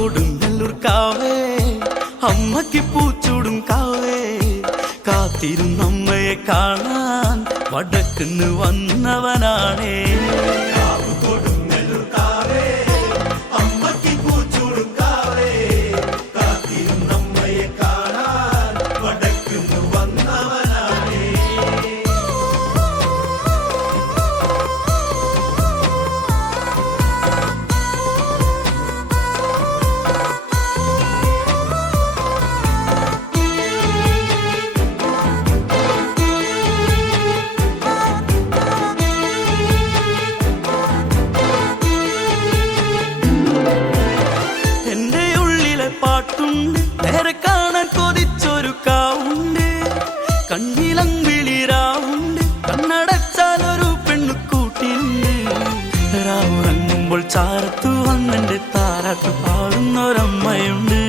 കൊടുങ്ങല്ലൂർ കാവേ. അമ്മയ്ക്ക് പൂച്ചൂടും കാവേ. കാത്തിരുന്നമ്മയെ കാണാൻ വടക്കുന്ന് വന്നവനാണേ. നേരെ കാണാൻ കൊതിച്ചൊരു കാവുണ്ട്. കണ്ണിലങ്കിളിരാവുണ്ട് കണ്ണടച്ചാൽ ഒരു പെണ്ണു കൂട്ടിയുണ്ട് രാവുറങ്ങുമ്പോൾ ചാരത്തു വന്നെന്റെ താരാട്ട് പാടുന്നൊരമ്മയുണ്ട്.